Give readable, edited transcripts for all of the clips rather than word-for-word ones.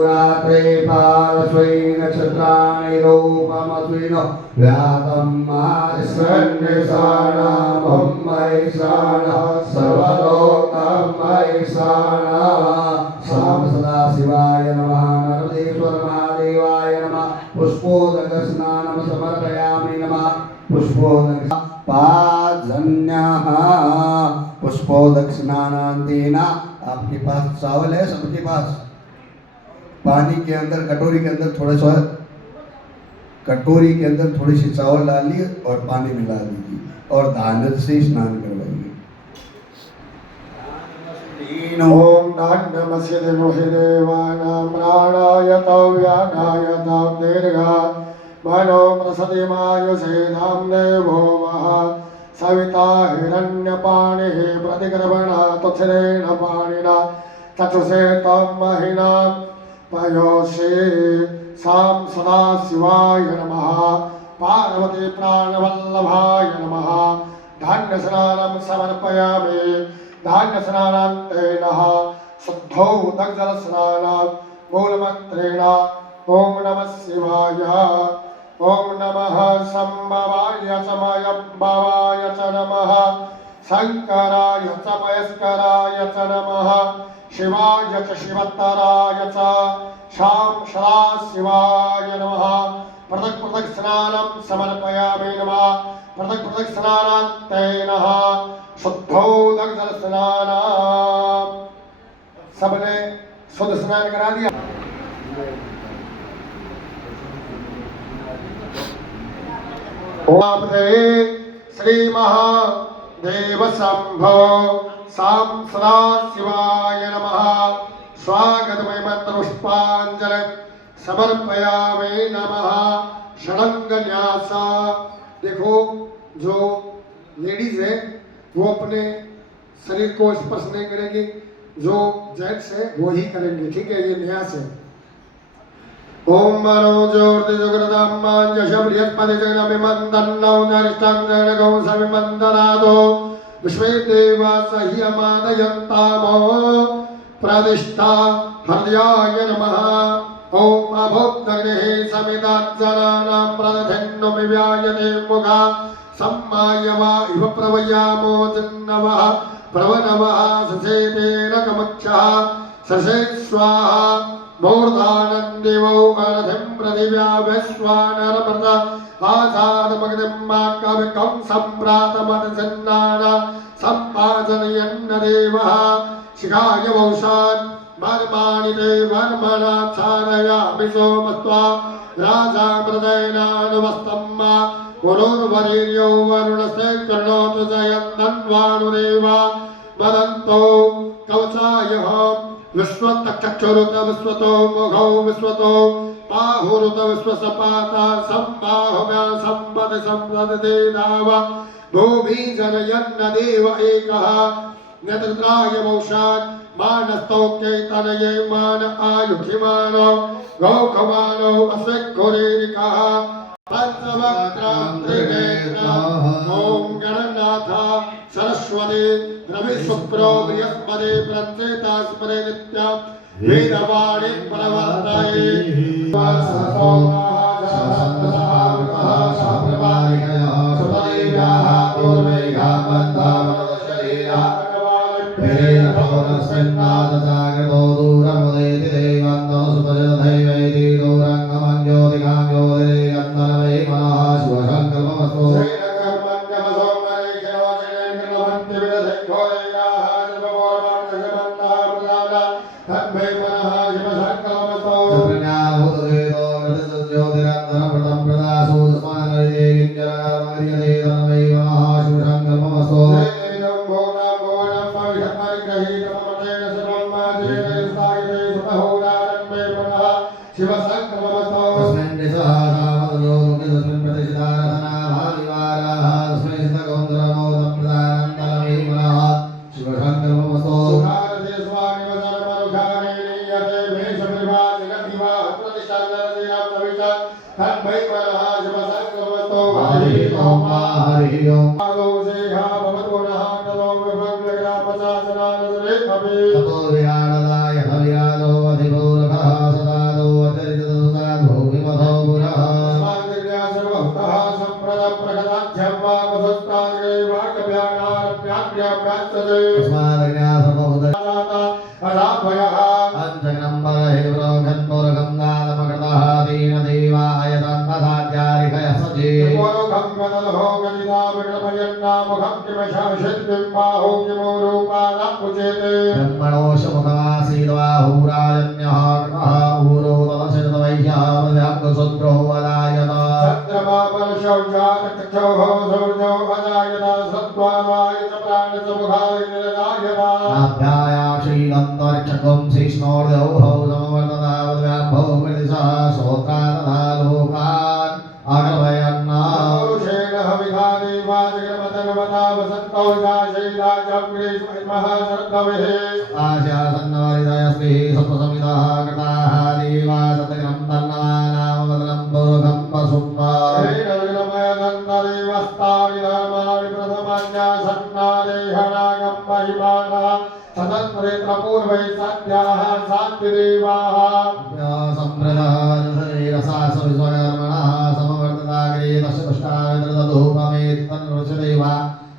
रात्रे नक्षत्राणि रूपमस्विनो व्यातं मायस्वन्निशाणमयिषाणः सर्वलोकमयिषाणः साम सदा शिवाय नमः नर्मदेश्वर महादेवाय नमः पुष्पोदक स्नानं समर्पयामि नमः पुष्पोदक पाजन्यः पुष्पोदक स्नानांतेन आपके पास चावल है सबके पास पानी के अंदर कटोरी के अंदर कटोरी के अंदर थोड़ी सी चावल डालिए और पानी मिला दीजिए और धानस से स्नान करवाइए। ओम नमस्य देवानां प्राणाय तव्यानाय दीर्घा मनो प्रसति मायुषे धाम्ने भोवः सविता हिरण्यपाणिः प्रतिगृह्णा तुथिरेण पाणिना चक्षुषे त्वं महिना पयोषे साम सदा शिवाय नमः पार्वती प्राणवल्लभाय नमः धान्यस्नानं समर्पयामि धान्यस्नानान्तेन शुद्धौ दग्धजलस्नानात् मूलमन्त्रेण ओम नमः शिवाय ओम नमः संभवाय च मयंभवाय च नमः शंकराय च मयस्कराय च नमः शिवाय च शिवतराय च शाम सदा शिवाय नमः पृथक् पृथक् स्नानं समर्पयामि नमः पृथक् पृथक् स्नानान्तेन शुद्धौ दग्धजलस्नानात् सबने शुद्ध स्नान करा दिया। ओम श्री महादेव शंभो साम सदा शिवाय नमः स्वागतमय मंत्र पुष्पांजलि समर्पयामि नमः षडंगन्यास। देखो जो लेडीज है वो अपने शरीर को स्पर्श नहीं करेंगे, जो जेंट्स है वो ही करेंगे, ठीक है, ये न्यास है। ओम मनो ज्योति जुगृतं मांजशब्दपदे जगनमिमन्दन्नौ नरिष्टाङ्गणगौ समिमन्दनादो विश्वे देवा सह्यमानयन्तामो प्रतिष्ठा हृदयाय नमः। ओम अभोक्तग्नेः समिदाज्जनानां प्रदधिन्नुमिव्यायते मुखा सम्मायवा इव प्रवयामो जिन्नवः प्रवनवः ससेतेन कमक्षः ससे स्वाहा मूर्धानन्दिवौ अरथिं प्रतिव्याविश्वानरमृत आचारमग्निमाकविकं सम्प्रातमदसन्नान सम्पादनयन्न देवः शिखाय वौषान् वर्माणि ते वर्मणा चारयामि सोमस्त्वा राजामृतेनानुवस्तं गुरुर्वरेण्यो वरुणस्य कृणोतु जयन्दन्वानुदेवा वदन्तो कवचायः विश्वतक्षुरुत विश्वतो मुखौ विश्वतो बाहुरुत विश्वसपाता सम्बाहुव्या सम्पदि सम्पदते दाव भूमि जनयन्न देव एकः नेत्राय वौषात् मानस्तौक्यै तनये मान आयुधिमानो गौखमानो अस्विक्कुरेरिकः पंचवक्त्रं त्रिनेत्रम् ओम गणनाथ सरस्वती रवि शुक्रो बृहस्पति प्रत्येतास्मरे नित्यं वेदवाणी प्रवर्तये ततो विहारदाय हरियादो अधिभूरभः सदा विद्महे ब्रह्मन्मुरुगं दानमकृतः दीनदेवाय तन्नसाध्यारिकय सजे मुरुगं गदलहो गदिना विक्रमयन्ना मुखं किमशासिद्धिं बाहो किमो रूपादापुचेते ब्रह्मणोऽशमुखमासीद्बाहुराजन्यः कृतः ऊरो तदशिरतवैह्यः व्याप्तशूद्रो वदायत चन्द्रमा परशौचातक्षौः सौर्यौ अजायत सत्त्वावायत प्राणसमुखाय निरजायत नाभ्यायाक्षीदन्तरिक्षकं शिष्णोर्दौहौ समवर्ततावद्व्याम्भौ प्रतिशः श्रोत्रा तथा लोकान् आगमयन्ना पुरुषेण हविधानि वाचकमतनवता वसन्तौ जाशैला चक्रेष्मः सर्दविः आशासन्नवरिदयस्मिः सत्त्वसमितः कृताः देवा सतगं तन्नमानामवदनं पुरुखं पशुम्बा श्रीरविरमय सन्तदेवस्ताविधर्माणि प्रथमज्ञा सन्नादेहनागं महिमानः सतत्प्रेतपूर्वै सद्याः शान्तिदेवाः सम्प्रदः रसास विश्वकर्मणः समवर्तताग्रे दशपुष्टाविदधूपमेत्तन्नृषदेवा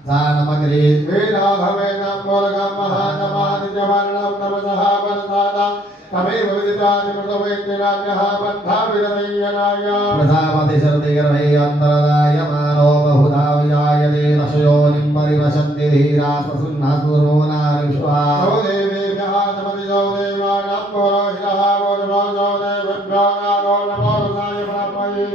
सा नमग्रे वेदाधमेनं मुर्गं महानमानिजवर्णं नमसः वरदाता तमेव विदितादिमृतवैद्यनान्यः बन्धाविरदय्यनाय प्रजापति शरदिगर्भे अन्तरदायमानो बहुधा विजायते दशयोनिं परिवशन्ति धीरा प्रसन्नः सुरोनारिष्वा सो देवेभ्यः नमतिजो देवानां पुरोहितः पूर्वजो देवेभ्यो नागो नमो रुद्राय ब्रह्मणे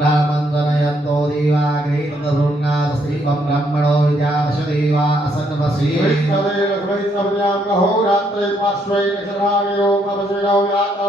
ब्राह्मणजनयन्तो देवाग्रे तदभृङ्गातस्त्रीवं ब्रह्मणो विद्यादश देवा असन्नपसि विष्णवे लक्ष्मी सव्यां अहोरात्रे पार्श्वे नक्षत्राणि रूपमसिनो व्यातम्